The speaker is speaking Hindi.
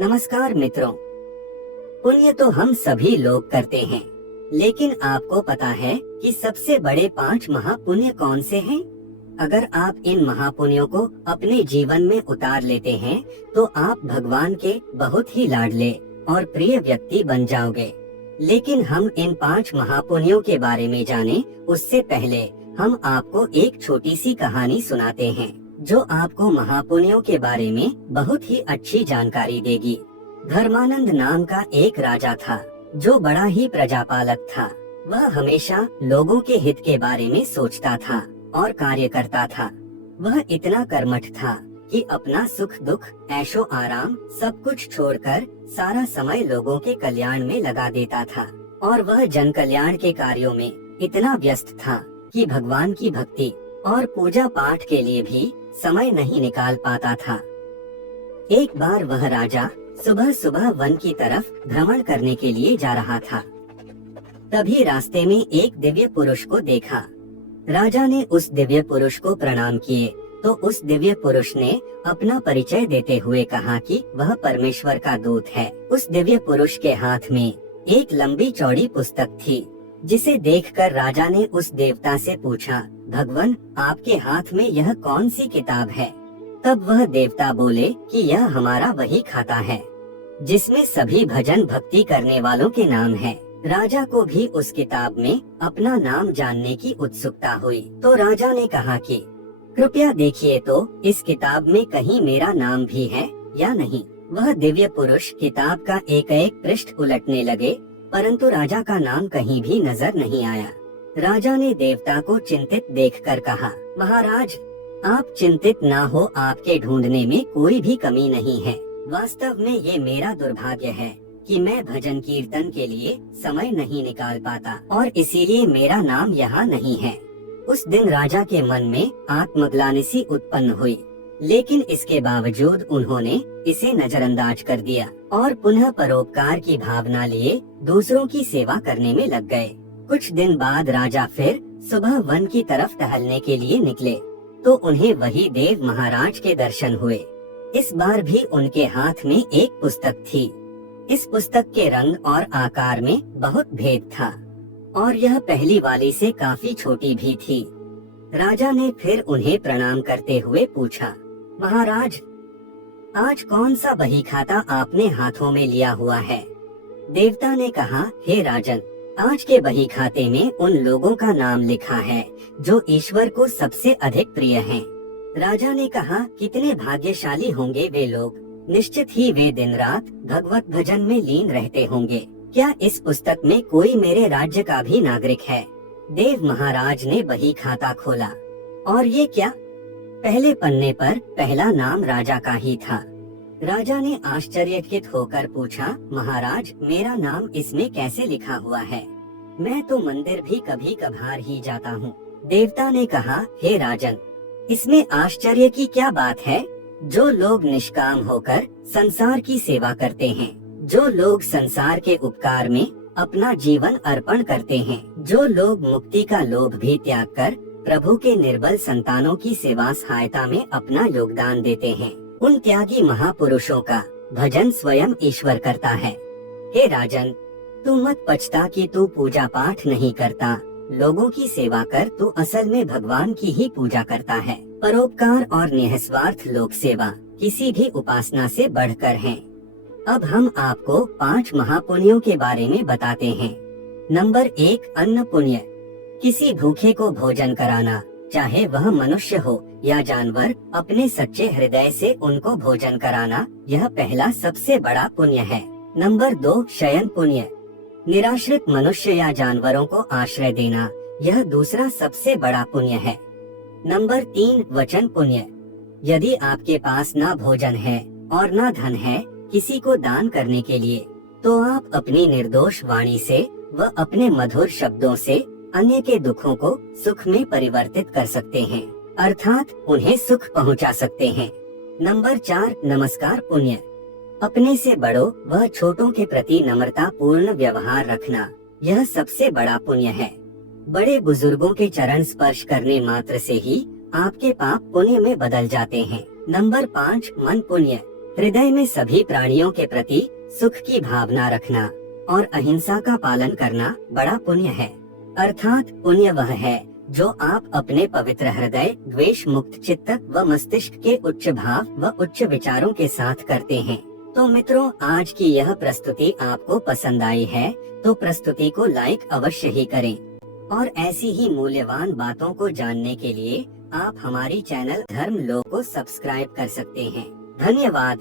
नमस्कार मित्रों। पुण्य तो हम सभी लोग करते हैं, लेकिन आपको पता है कि सबसे बड़े 5 महापुण्य कौन से हैं? अगर आप इन महापुण्यों को अपने जीवन में उतार लेते हैं, तो आप भगवान के बहुत ही लाडले और प्रिय व्यक्ति बन जाओगे। लेकिन हम इन 5 महापुण्यों के बारे में जाने उससे पहले हम आपको एक छोटी सी कहानी सुनाते हैं, जो आपको महापुण्यों के बारे में बहुत ही अच्छी जानकारी देगी। धर्मानंद नाम का एक राजा था, जो बड़ा ही प्रजापालक था। वह हमेशा लोगों के हित के बारे में सोचता था और कार्य करता था। वह इतना कर्मठ था कि अपना सुख दुख, ऐशो आराम सब कुछ छोड़कर सारा समय लोगों के कल्याण में लगा देता था। और वह जन कल्याण के कार्यों में इतना व्यस्त था कि भगवान की भक्ति और पूजा पाठ के लिए भी समय नहीं निकाल पाता था। एक बार वह राजा सुबह सुबह वन की तरफ भ्रमण करने के लिए जा रहा था। तभी रास्ते में एक दिव्य पुरुष को देखा। राजा ने उस दिव्य पुरुष को प्रणाम किए तो उस दिव्य पुरुष ने अपना परिचय देते हुए कहा कि वह परमेश्वर का दूत है। उस दिव्य पुरुष के हाथ में एक लंबी चौड़ी पुस्तक थी, जिसे देखकर राजा ने उस देवता से पूछा, भगवान, आपके हाथ में यह कौन सी किताब है? तब वह देवता बोले कि यह हमारा वही खाता है, जिसमें सभी भजन भक्ति करने वालों के नाम है। राजा को भी उस किताब में अपना नाम जानने की उत्सुकता हुई, तो राजा ने कहा कि कृपया देखिए तो इस किताब में कहीं मेरा नाम भी है या नहीं। वह दिव्य पुरुष किताब का एक एक पृष्ठ उलटने लगे, परंतु राजा का नाम कहीं भी नजर नहीं आया। राजा ने देवता को चिंतित देखकर कहा, महाराज, आप चिंतित ना हो, आपके ढूंढने में कोई भी कमी नहीं है। वास्तव में ये मेरा दुर्भाग्य है कि मैं भजन कीर्तन के लिए समय नहीं निकाल पाता और इसीलिए मेरा नाम यहाँ नहीं है। उस दिन राजा के मन में आत्मग्लानि सी उत्पन्न हुई, लेकिन इसके बावजूद उन्होंने इसे नजरअंदाज कर दिया और पुनः परोपकार की भावना लिए दूसरों की सेवा करने में लग गए। कुछ दिन बाद राजा फिर सुबह वन की तरफ टहलने के लिए निकले, तो उन्हें वही देव महाराज के दर्शन हुए। इस बार भी उनके हाथ में एक पुस्तक थी। इस पुस्तक के रंग और आकार में बहुत भेद था और यह पहली वाली से काफी छोटी भी थी। राजा ने फिर उन्हें प्रणाम करते हुए पूछा, महाराज, आज कौन सा बही खाता आपने हाथों में लिया हुआ है? देवता ने कहा, हे राजन, आज के बही खाते में उन लोगों का नाम लिखा है जो ईश्वर को सबसे अधिक प्रिय हैं। राजा ने कहा, कितने भाग्यशाली होंगे वे लोग, निश्चित ही वे दिन रात भगवत भजन में लीन रहते होंगे। क्या इस पुस्तक में कोई मेरे राज्य का भी नागरिक है? देव महाराज ने बही खाता खोला और ये क्या? पहले पन्ने पर पहला नाम राजा का ही था। राजा ने आश्चर्यचकित होकर पूछा, महाराज, मेरा नाम इसमें कैसे लिखा हुआ है? मैं तो मंदिर भी कभी कभार ही जाता हूँ। देवता ने कहा, हे राजन, इसमें आश्चर्य की क्या बात है? जो लोग निष्काम होकर संसार की सेवा करते हैं, जो लोग संसार के उपकार में अपना जीवन अर्पण करते हैं, जो लोग मुक्ति का लोभ भी त्याग कर प्रभु के निर्बल संतानों की सेवा सहायता में अपना योगदान देते हैं, उन त्यागी महापुरुषों का भजन स्वयं ईश्वर करता है। हे राजन, तू मत पछता कि तू पूजा पाठ नहीं करता, लोगों की सेवा कर, तू असल में भगवान की ही पूजा करता है। परोपकार और निःस्वार्थ लोक सेवा किसी भी उपासना से बढ़कर है। अब हम आपको 5 महापुण्यों के बारे में बताते हैं। नंबर 1, अन्न पुण्य। किसी भूखे को भोजन कराना, चाहे वह मनुष्य हो या जानवर, अपने सच्चे हृदय से उनको भोजन कराना, यह पहला सबसे बड़ा पुण्य है। नंबर 2, शयन पुण्य। निराश्रित मनुष्य या जानवरों को आश्रय देना, यह दूसरा सबसे बड़ा पुण्य है। नंबर 3, वचन पुण्य। यदि आपके पास ना भोजन है और ना धन है किसी को दान करने के लिए, तो आप अपनी निर्दोष वाणी से व अपने मधुर शब्दों से अन्य के दुखों को सुख में परिवर्तित कर सकते हैं, अर्थात उन्हें सुख पहुंचा सकते हैं। नंबर 4, नमस्कार पुण्य। अपने से बड़ों व छोटों के प्रति नम्रता पूर्ण व्यवहार रखना, यह सबसे बड़ा पुण्य है। बड़े बुजुर्गों के चरण स्पर्श करने मात्र से ही आपके पाप पुण्य में बदल जाते हैं। नंबर 5, मन पुण्य। हृदय में सभी प्राणियों के प्रति सुख की भावना रखना और अहिंसा का पालन करना बड़ा पुण्य है। अर्थात पुण्य वह है जो आप अपने पवित्र हृदय, द्वेष मुक्त चित्त व मस्तिष्क के उच्च भाव व उच्च विचारों के साथ करते हैं। तो मित्रों, आज की यह प्रस्तुति आपको पसंद आई है तो प्रस्तुति को लाइक अवश्य ही करें और ऐसी ही मूल्यवान बातों को जानने के लिए आप हमारी चैनल धर्म लोक को सब्सक्राइब कर सकते हैं। धन्यवाद।